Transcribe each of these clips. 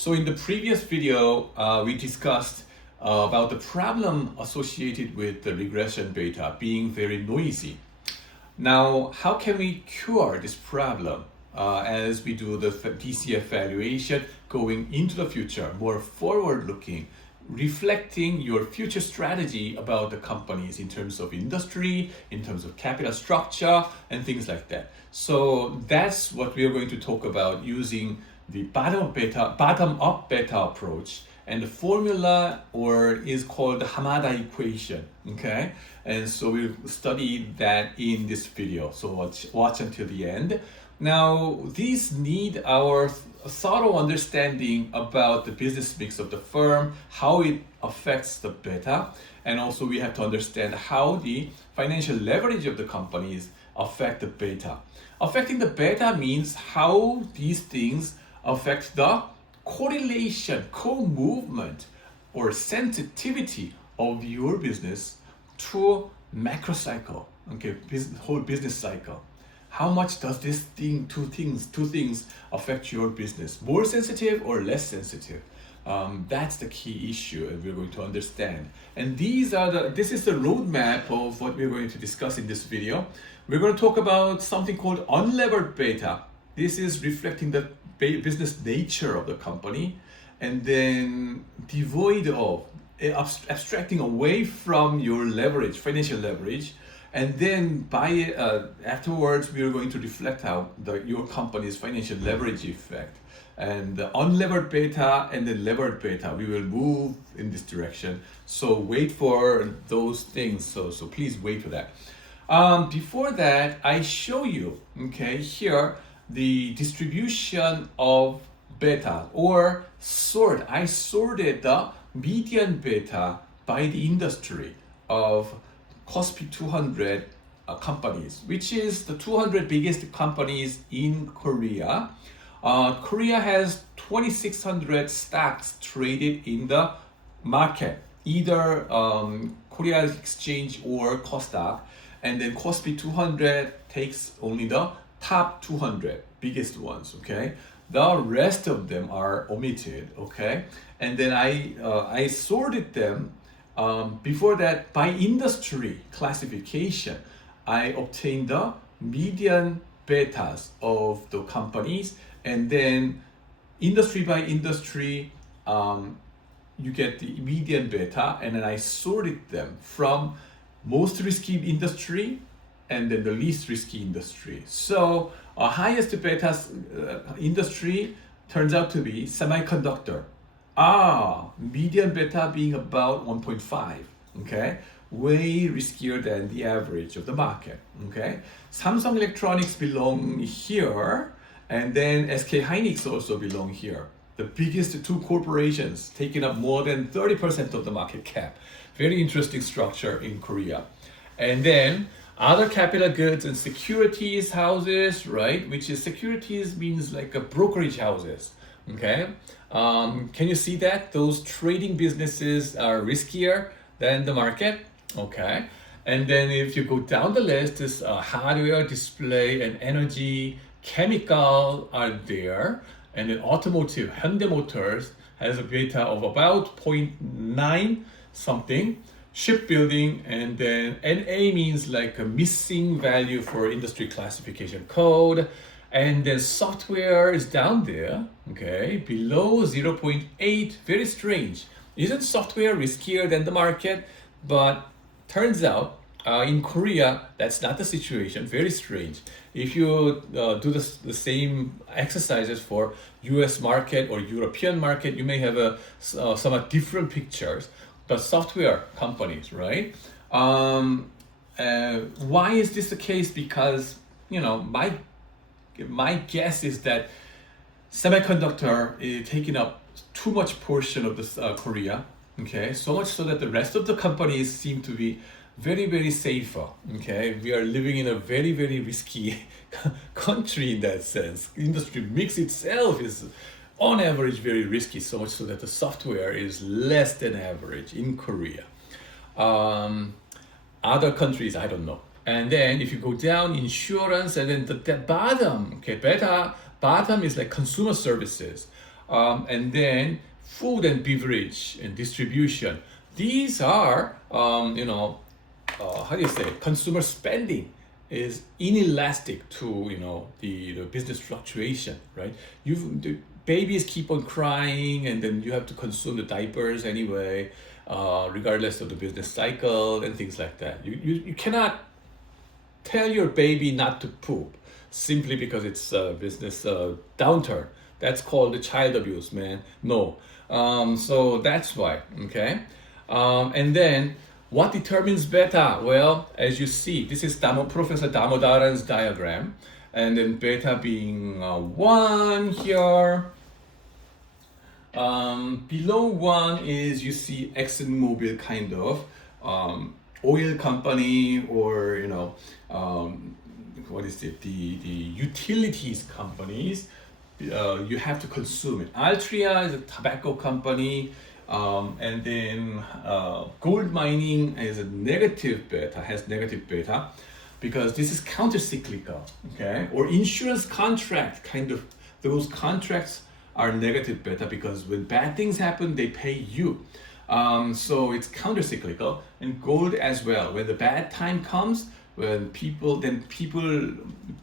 So in the previous video, we discussed about the problem associated with the regression data being very noisy. Now, how can we cure this problem as we do the DCF valuation going into the future, more forward-looking, reflecting your future strategy about the companies in terms of industry, in terms of capital structure, and things like that. So that's what we are going to talk about using the bottom-up beta approach, and the formula is called the Hamada equation. Okay, and so we'll study that in this video. So watch until the end. Now, these need our thorough understanding about the business mix of the firm, how it affects the beta, and also we have to understand how the financial leverage of the companies affect the beta. Affecting the beta means how these things affect the correlation, co-movement, or sensitivity of your business to macro cycle, okay, whole business cycle. How much does this two things affect your business? More sensitive or less sensitive? That's the key issue, and we're going to understand. And this is the roadmap of what we're going to discuss in this video. We're going to talk about something called unlevered beta. This is reflecting the business nature of the company, and then devoid of abstracting away from your leverage, financial leverage, and then afterwards we are going to reflect out your company's financial leverage effect. And the unlevered beta and the levered beta, we will move in this direction. So wait for those things. So please wait for that. Before that, I show you, okay, here the distribution of beta or sort. I sorted the median beta by the industry of KOSPI 200 companies, which is the 200 biggest companies in Korea. Korea has 2,600 stocks traded in the market, either Korea Exchange or KOSDAQ, and then KOSPI 200 takes only the top 200 biggest ones, okay? The rest of them are omitted, okay? And then I sorted them before that by industry classification. I obtained the median betas of the companies, and then industry by industry, you get the median beta, and then I sorted them from most risky industry and then the least risky industry. So highest beta industry turns out to be semiconductor. Median beta being about 1.5, okay? Way riskier than the average of the market, okay? Samsung Electronics belong here, and then SK Hynix also belong here. The biggest two corporations taking up more than 30% of the market cap. Very interesting structure in Korea. And then other capital goods and securities houses, right? Which is securities means like a brokerage houses, okay? Can you see that? Those trading businesses are riskier than the market, okay? And then if you go down the list, this hardware, display, and energy, chemical are there. And then automotive, Hyundai Motors has a beta of about 0.9 something. Shipbuilding, and then NA means like a missing value for industry classification code, and then software is down there, okay, below 0.8. Very strange. Isn't software riskier than the market? But turns out in Korea that's not the situation. Very strange. If you do the same exercises for US market or European market, you may have somewhat different pictures. But software companies, right? Why is this the case? Because, you know, my guess is that semiconductor is taking up too much portion of this Korea, okay? So much so that the rest of the companies seem to be very, very safer, okay? We are living in a very, very risky country in that sense. Industry mix itself is on average very risky, so much so that the software is less than average in Korea. Other countries, I don't know. And then if you go down, insurance, and then the bottom, okay, bottom is like consumer services. and then food and beverage and distribution. These are, how do you say, consumer spending is inelastic to the business fluctuation, right? The babies keep on crying, and then you have to consume the diapers anyway, regardless of the business cycle and things like that. You cannot tell your baby not to poop simply because it's a business downturn. That's called the child abuse, man. No. So that's why, okay? And then what determines beta? Well, as you see, this is Professor Damodaran's diagram, and then beta being 1 here. Below 1 is, you see, ExxonMobil kind of oil company, or what is it? The utilities companies. You have to consume it. Altria is a tobacco company. And then gold mining is a negative beta, has negative beta, because this is counter-cyclical, okay? Or insurance contract, kind of, those contracts are negative beta because when bad things happen, they pay you. So it's counter-cyclical. And gold as well. When the bad time comes, when people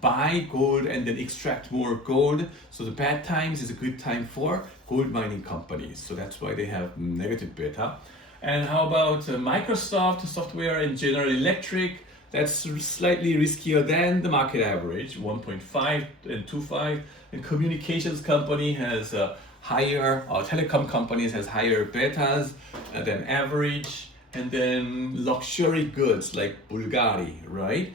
buy gold and then extract more gold. So the bad times is a good time for gold mining companies. So that's why they have negative beta. And how about Microsoft Software and General Electric? That's slightly riskier than the market average, 1.5 and 2.5. And communications company has higher, telecom companies has higher betas than average. And then luxury goods like Bulgari, right?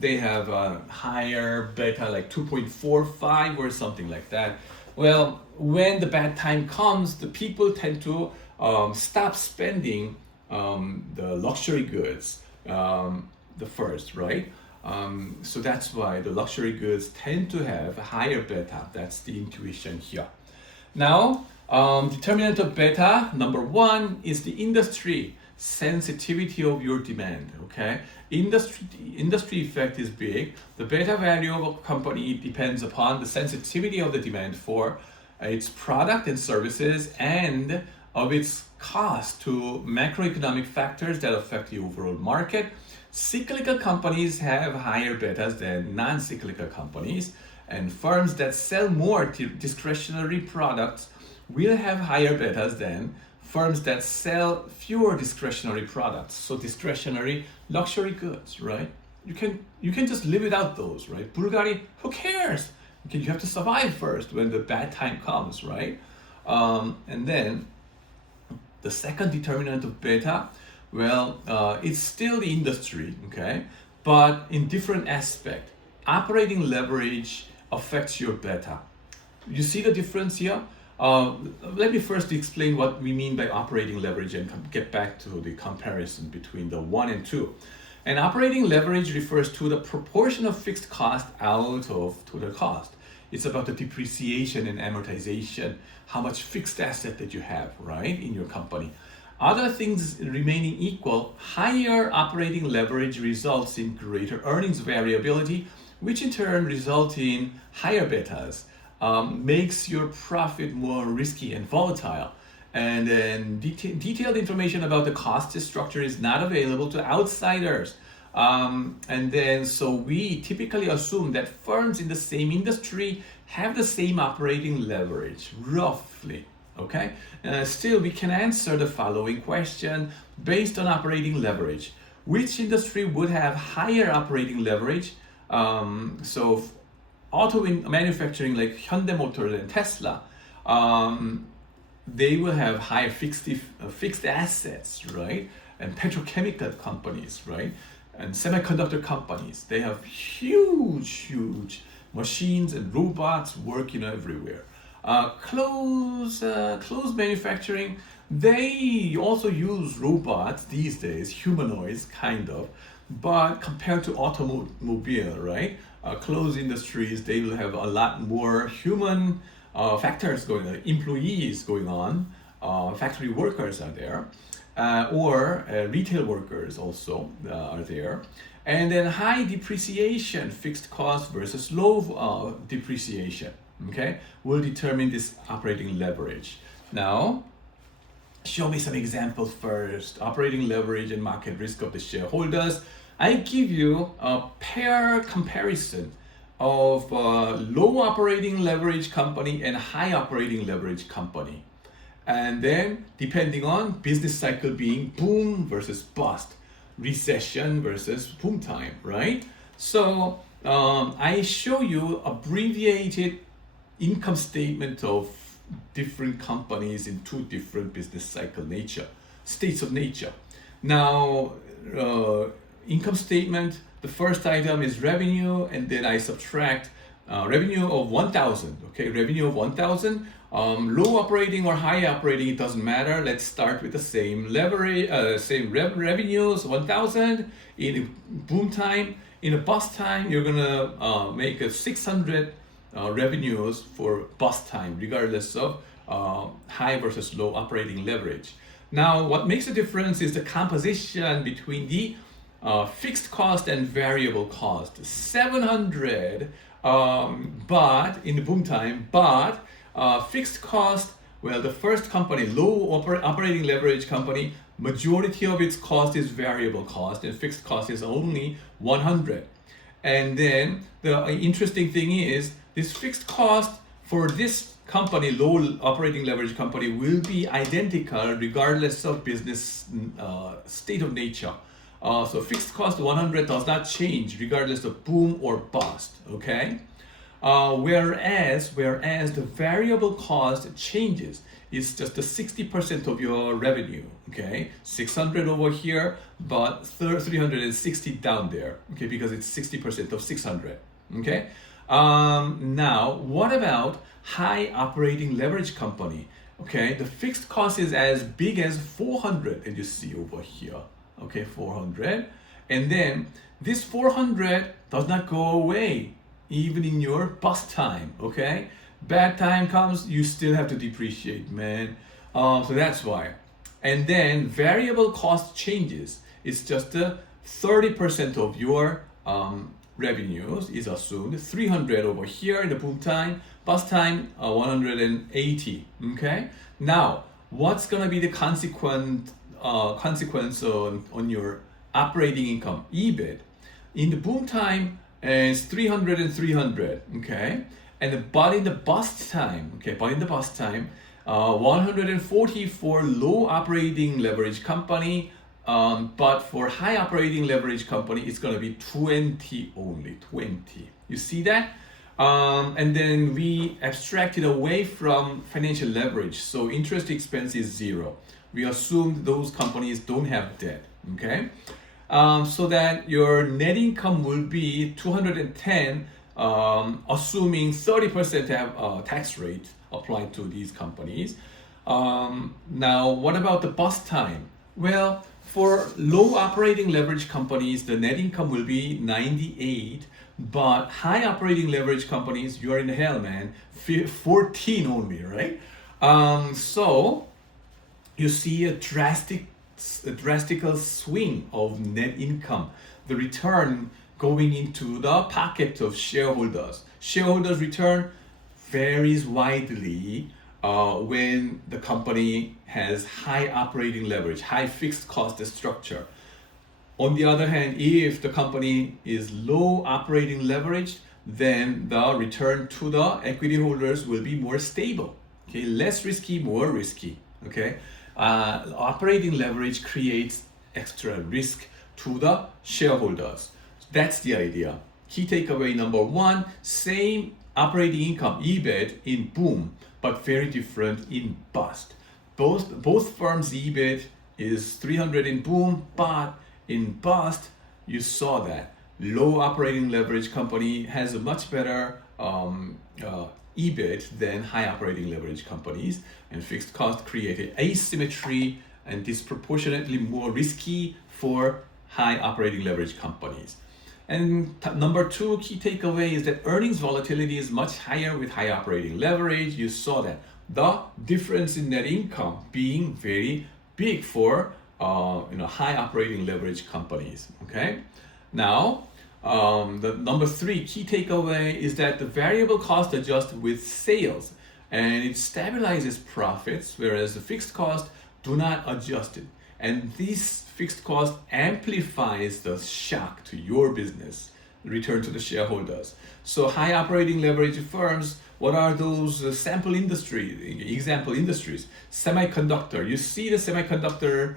They have a higher beta, like 2.45 or something like that. Well, when the bad time comes, the people tend to stop spending the luxury goods the first, right? So that's why the luxury goods tend to have a higher beta. That's the intuition here. Now, determinant of beta, number 1 is the industry sensitivity of your demand, okay? Industry effect is big. The beta value of a company depends upon the sensitivity of the demand for its product and services and of its cost to macroeconomic factors that affect the overall market. Cyclical companies have higher betas than non-cyclical companies, and firms that sell more discretionary products will have higher betas than firms that sell fewer discretionary products. So discretionary luxury goods, right? You can just live without those, right? Bulgari, who cares? You have to survive first when the bad time comes, right? And then the second determinant of beta, well, it's still the industry, okay? But in different aspect. Operating leverage affects your beta. You see the difference here? Let me first explain what we mean by operating leverage and get back to the comparison between the 1 and 2. And operating leverage refers to the proportion of fixed cost out of total cost. It's about the depreciation and amortization, how much fixed asset that you have, right, in your company. Other things remaining equal, higher operating leverage results in greater earnings variability, which in turn result in higher betas. Makes your profit more risky and volatile. And then detailed information about the cost structure is not available to outsiders. And then so we typically assume that firms in the same industry have the same operating leverage, roughly. Okay? Still, we can answer the following question based on operating leverage. Which industry would have higher operating leverage? So auto manufacturing like Hyundai Motors and Tesla, they will have higher fixed assets, right? And petrochemical companies, right? And semiconductor companies, they have huge machines and robots working everywhere. Clothes manufacturing, they also use robots these days, humanoids kind of, but compared to automobile, right? Clothes industries, they will have a lot more human factors going on, employees going on, factory workers are there, or retail workers also are there. And then high depreciation, fixed cost versus low depreciation. okay, will determine this operating leverage. Now, show me some examples first. Operating leverage and market risk of the shareholders. I give you a pair comparison of low operating leverage company and high operating leverage company. And then depending on business cycle being boom versus bust, recession versus boom time, right? So I show you abbreviated income statement of different companies in two different business cycle states of nature. Now, income statement, the first item is revenue, and then I subtract revenue of 1,000. Okay, revenue of 1,000. Low operating or high operating, it doesn't matter. Let's start with the same leverage, revenues, 1,000 in boom time. In a bust time, you're gonna make a 600 revenues for bust time, regardless of high versus low operating leverage. Now, what makes a difference is the composition between the fixed cost and variable cost. 700 but in the boom time, but fixed cost, well, the first company, low operating leverage company, majority of its cost is variable cost and fixed cost is only 100. And then the interesting thing is this fixed cost for this company, low operating leverage company, will be identical regardless of business state of nature. So fixed cost 100 does not change regardless of boom or bust, okay? Whereas the variable cost changes. It's just the 60% of your revenue, okay? 600 over here, but 360 down there, okay? Because it's 60% of 600, okay? Now, what about high operating leverage company? Okay, the fixed cost is as big as 400, as you see over here. Okay, 400. And then this 400 does not go away even in your bust time, okay? Bad time comes, you still have to depreciate, man. So that's why. And then variable cost changes. It's just 30% of your revenues is assumed. 300 over here in the boom time, bust time 180. Okay. Now, what's gonna be the consequence on your operating income, EBIT? In the boom time is 300 and 300. Okay. But in the bust time, 140 for low operating leverage company. But for high operating leverage company, it's going to be 20 only, 20. You see that? And then we abstracted away from financial leverage. So interest expense is 0. We assumed those companies don't have debt, okay? So that your net income will be 210, assuming 30% have tax rate applied to these companies. Now, what about the bust time? Well, for low operating leverage companies, the net income will be 98, but high operating leverage companies, you are in hell, man. 14 only, right? So you see a drastic swing of net income, the return going into the pocket of shareholders. Shareholders' return varies widely when the company has high operating leverage, high fixed cost structure. On the other hand, if the company is low operating leverage, then the return to the equity holders will be more stable. Okay, less risky, more risky. Okay, operating leverage creates extra risk to the shareholders. That's the idea. Key takeaway number 1: same operating income, EBIT, in boom, but very different in bust. Both firms' EBIT is 300 in boom, but in bust, you saw that low operating leverage company has a much better EBIT than high operating leverage companies, and fixed cost created asymmetry and disproportionately more risky for high operating leverage companies. And number 2 key takeaway is that earnings volatility is much higher with high operating leverage. You saw that the difference in net income being very big for high operating leverage companies. Okay, now The number 3 key takeaway is that the variable cost adjusts with sales and it stabilizes profits, whereas the fixed cost do not adjust it. And this fixed cost amplifies the shock to your business, return to the shareholders. So high operating leverage firms, what are those example industries? Semiconductor. You see the semiconductor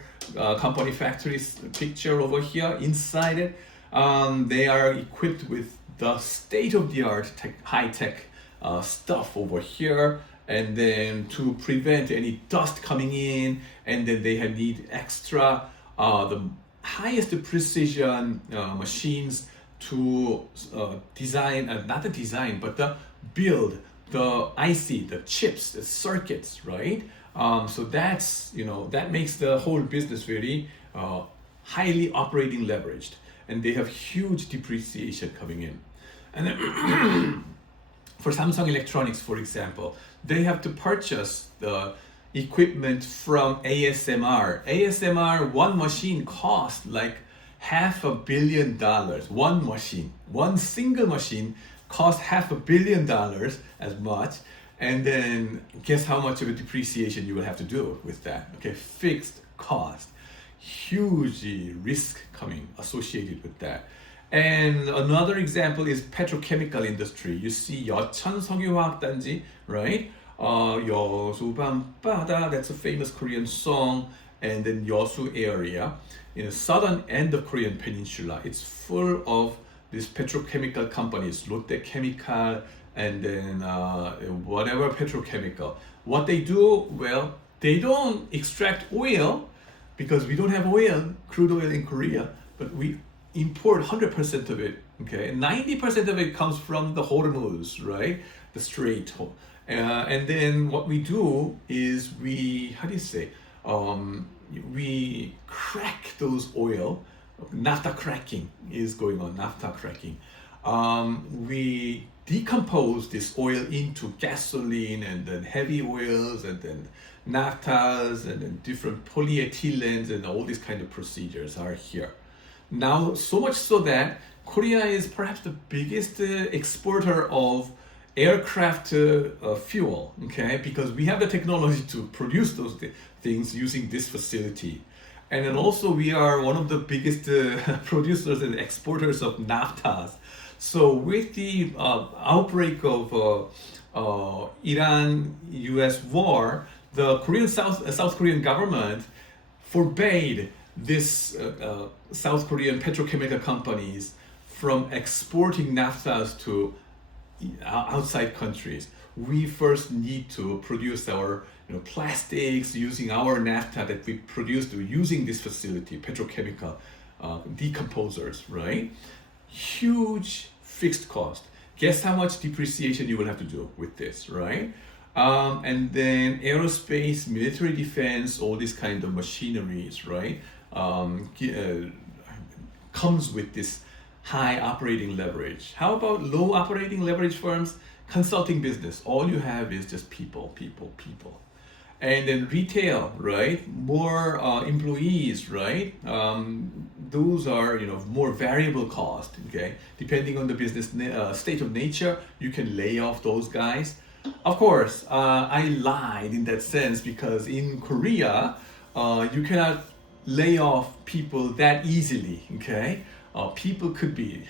company factories picture over here. Inside it, they are equipped with the state-of-the-art high-tech stuff over here, and then to prevent any dust coming in, and then they need extra the highest precision machines to build the IC, the chips, the circuits, right? So that's, that makes the whole business very highly operating leveraged, and they have huge depreciation coming in. And then for Samsung Electronics, for example, they have to purchase the equipment from ASMR. ASMR, one machine costs like $500 million. One machine, one single machine costs $500 million as much. And then guess how much of a depreciation you will have to do with that? Okay, fixed cost. Huge risk coming associated with that. And another example is petrochemical industry. You see 여천 석유화학단지, right? 여수 밤바다, that's a famous Korean song. And then Yeosu area in the southern end of Korean peninsula. It's full of these petrochemical companies, Lotte Chemical, and then whatever petrochemical. What they do, well, they don't extract oil because we don't have oil, crude oil in Korea, but we import 100% of it, okay? 90% of it comes from the Hormuz, right? The Strait. And then what we do is we crack those oil. Naphtha cracking is going on, naphtha cracking. We decompose this oil into gasoline and then heavy oils and then naphthas and then different polyethylenes, and all these kind of procedures are here. Now, so much so that Korea is perhaps the biggest exporter of aircraft fuel, okay? Because we have the technology to produce those things using this facility. And then also we are one of the biggest producers and exporters of naphthas. So with the outbreak of Iran-US war, the South Korean government forbade this South Korean petrochemical companies from exporting naphthas to outside countries. We first need to produce our plastics using our naphtha that we produced using this facility, petrochemical decomposers, right? Huge fixed cost. Guess how much depreciation you will have to do with this, right? And then aerospace, military defense, all these kind of machineries, right? Comes with this high operating leverage. How about low operating leverage firms? Consulting business. All you have is just people. And then retail, right? More employees, right? Those are more variable cost. Okay, depending on the business state of nature, you can lay off those guys. Of course, I lied in that sense because in Korea, you cannot lay off people that easily. Okay, people could be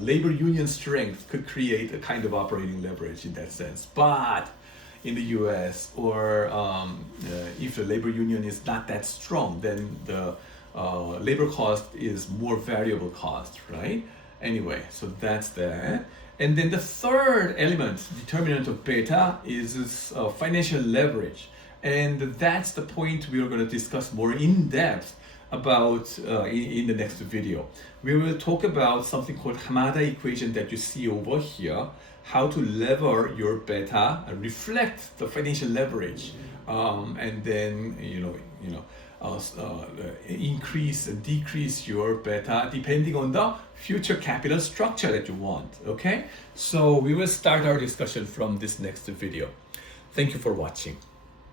labor union strength could create a kind of operating leverage in that sense, but in the US, or if the labor union is not that strong, then the labor cost is more variable cost, right? Anyway, so that's that. And then the third element, determinant of beta, is financial leverage. And that's the point we are going to discuss more in depth about in the next video. We will talk about something called Hamada equation that you see over here, how to lever your beta and reflect the financial leverage, and then increase and decrease your beta depending on the future capital structure that you want. Okay, so we will start our discussion from this next video. Thank you for watching.